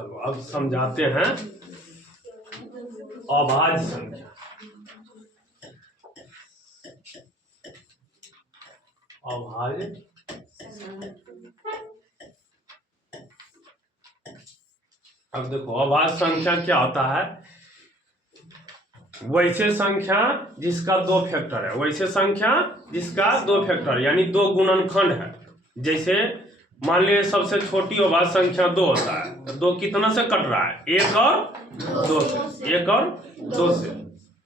चलो अब समझाते हैं अभाज्य संख्या। अभाज्य अब देखो अभाज्य संख्या क्या होता है, वैसे संख्या जिसका दो फैक्टर है, वैसे संख्या जिसका दो फैक्टर यानी दो गुणनखंड है। जैसे मान लीजिए सबसे छोटी अभाज्य संख्या 2 होता है, तो 2 कितना से कट रहा है, 1 और 2 से, 1 और 2 से,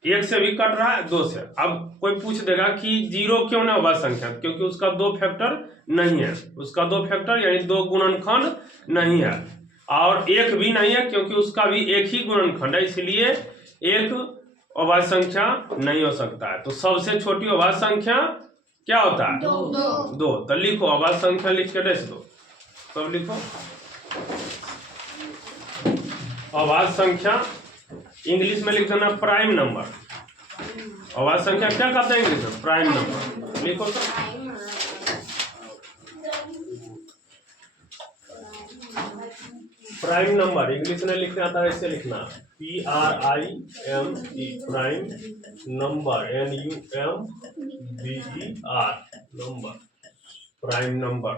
1 से भी कट रहा है 2 से। अब कोई पूछ देगा कि 0 क्यों नहीं अभाज्य संख्या, क्योंकि उसका दो फैक्टर नहीं है, उसका दो फैक्टर यानी दो गुणनखंड नहीं है, और 1 भी नहीं है क्योंकि उसका भी एक ही गुणनखंड है, इसलिए एक अभाज्य संख्या नहीं हो सकता है। तो सबसे छोटी अभाज्य संख्या क्या होता है, 2। तो लिखो अभाज्य संख्या लिख के दे दो, सब लिखो। अभाज्य संख्या इंग्लिश में लिख देना प्राइम नंबर। अभाज्य संख्या क्या कहते हैं इंग्लिश में, प्राइम नंबर। लिखो तो प्राइम नंबर इंग्लिश में लिखने आता है, ऐसे लिखना PRIME, prime number, NUMBER, number, prime number.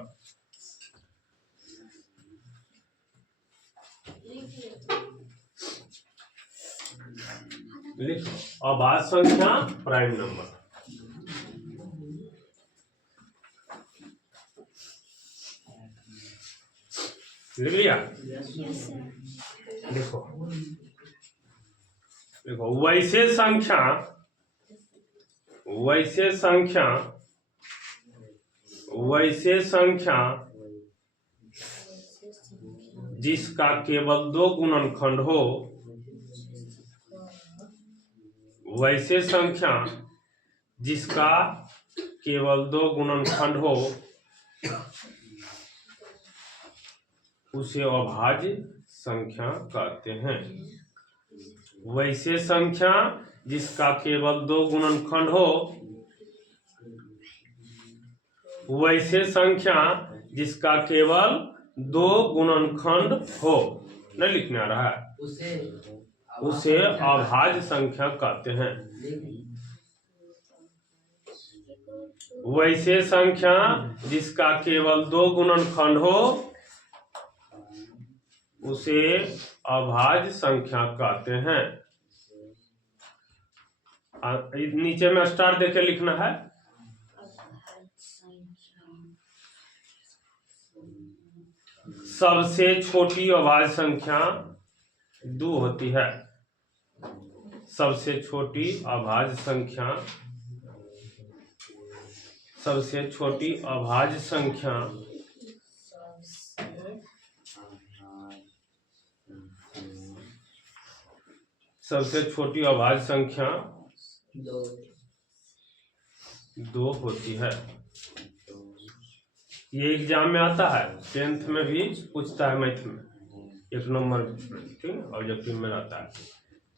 लिखो अभाज्य संख्या प्राइम नंबर। लिख लिया? देखो देखो वैसे संख्या जिसका केवल दो गुणनखंड हो, वैसे संख्या जिसका केवल दो गुणनखंड हो उसे अभाज्य संख्या कहते हैं। वैसे संख्या जिसका केवल दो गुणनखंड हो, वैसे संख्या जिसका केवल दो गुणनखंड हो, नहीं लिखने आ रहा है, उसे अभाज्य संख्या कहते हैं। वैसे संख्या जिसका केवल दो गुणनखंड हो उसे अभाज्य संख्या कहते हैं। नीचे में स्टार देके लिखना है। सबसे छोटी अभाज्य संख्या 2 होती है। सबसे छोटी अभाज्य संख्या, सबसे छोटी अभाज्य संख्या सबसे छोटी अभाज्य संख्या 2 होती है। ये एग्जाम में आता है, 10th में भी पूछता है, मैथ में 1 नंबर ऑब्जेक्टिव में आता है।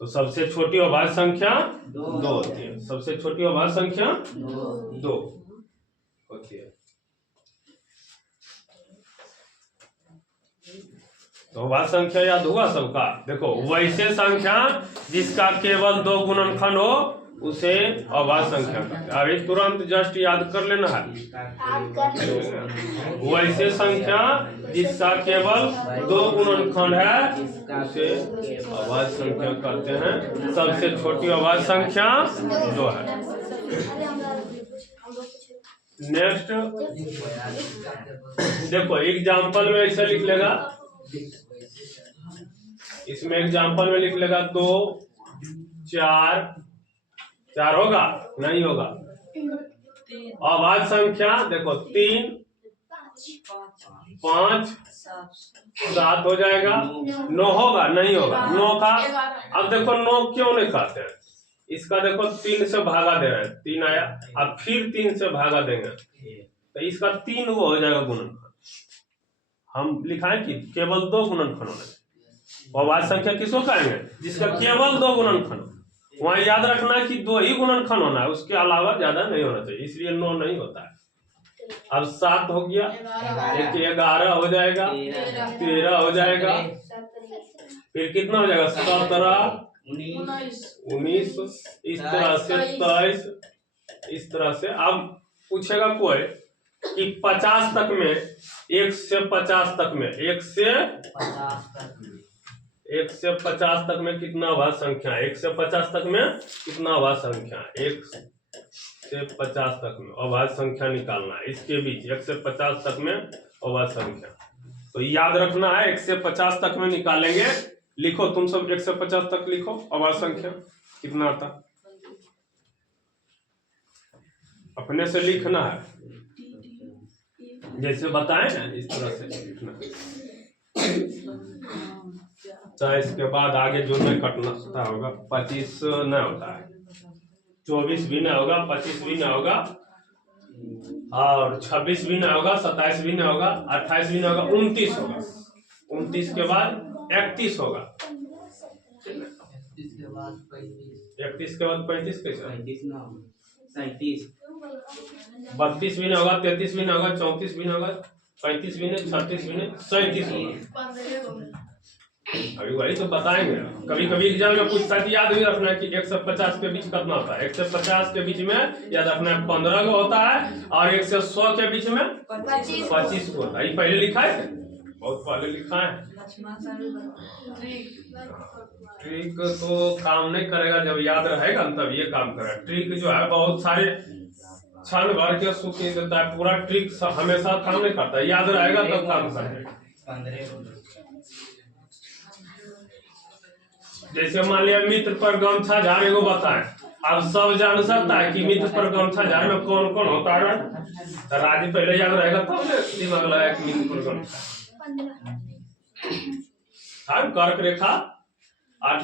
तो सबसे छोटी अभाज्य संख्या 2 होती है। सबसे छोटी अभाज्य संख्या 2 होती है। तो अभाज्य संख्या याद हुआ सबका। देखो वैसे संख्या जिसका केवल दो गुणनखंड हो उसे अभाज्य संख्या कहते हैं। अभी तुरंत जस्ट याद कर लेना है। वैसे संख्या जिसका केवल दो गुणनखंड है उसे अभाज्य संख्या कहते हैं। सबसे छोटी अभाज्य संख्या 2 है। नेक्स्ट देखो एग्जाम्पल में ऐसा लिख लेगा, इसमें एग्जाम्पल में लिख लेगा 2 4 होगा, नहीं होगा। अभाज्य संख्या देखो 3 5 7 हो जाएगा। 9 होगा, नहीं होगा। 9 का अब देखो 9 क्यों नहीं खाते हैं, इसका देखो 3 से भागा दे रहे हैं, 3 आया, अब फिर 3 से भागा देंगे तो इसका 3 वो हो जाएगा गुणनखंड। हम लिखाएं कि केवल 2 गुणनखंड होने। अभाज्य संख्या किसको कहेंगे, जिसका केवल 2 गुणनखंड। वहां याद रखना कि 2 ही गुणनखंड होना है, उसके अलावा ज्यादा नहीं होना चाहिए, इसलिए 9 नहीं होता है। अब 7 हो गया, 11 हो जाएगा, 13 हो जाएगा, फिर कितना हो जाएगा 17, 19, इस तरह से 23, इस तरह से। अब पूछेगा कोई कि 50 तक में, 1 से 50 तक में, 1 से 50 तक में कितना हुआ संख्या, 1 से 50 तक में कितना हुआ संख्या, 1 से 50 तक में अभाज्य संख्या निकालना है। इसके बीच 1 से 50 तक में अभाज्य संख्या, तो याद रखना है 1 से 50 तक में निकालेंगे। लिखो तुम सब 1 से 50 तक लिखो अभाज्य संख्या कितना आता, अपने से लिखना है जैसे बताए ना, इस तरह से लिखना। तो इसके बाद आगे जो नहीं कटना होगा, 25 नहीं होता है, 24 भी नहीं होगा, 25 भी नहीं होगा, और 26 भी नहीं होगा, 27 भी नहीं होगा, 28 भी नहीं होगा, 29 होगा। 29 के बाद 31 होगा, 31 के बाद 35 कैसे, 32 भी नहीं होगा, 33 भी नहीं होगा, 34 भी नहीं होगा, 35 भी नहीं, 36 भी नहीं, 37 होगा। अभी वही तो बताएंगे। कभी कभी एग्जाम में पूछता है, याद भी रखना है कि 1 से 50 के बीच कितना होता है। 1 से 50 के बीच में याद रखना है 15 को होता है, और 1 से 100 के बीच में 25 को होता है। ये पहले लिखा है, बहुत पहले लिखा है। ट्रिक तो काम नहीं करेगा, जब याद रहेगा तब ये काम करेगा। ट्रिक जो है बहुत सारे क्षण भर के सुख नहीं देता है, पूरा ट्रिक हमेशा काम नहीं करता, याद रहेगा तब काम करेगा। जैसे मान लिया मित्र पर गमछा झाड़े को बताएं, अब सब जान सकता है कि मित्र पर गमछा झाड़ में कौन कौन होता है, राजी पहले याद रहेगा तब दिमाग लगाया कि मित्र पर गमछा। कर्क रेखा 8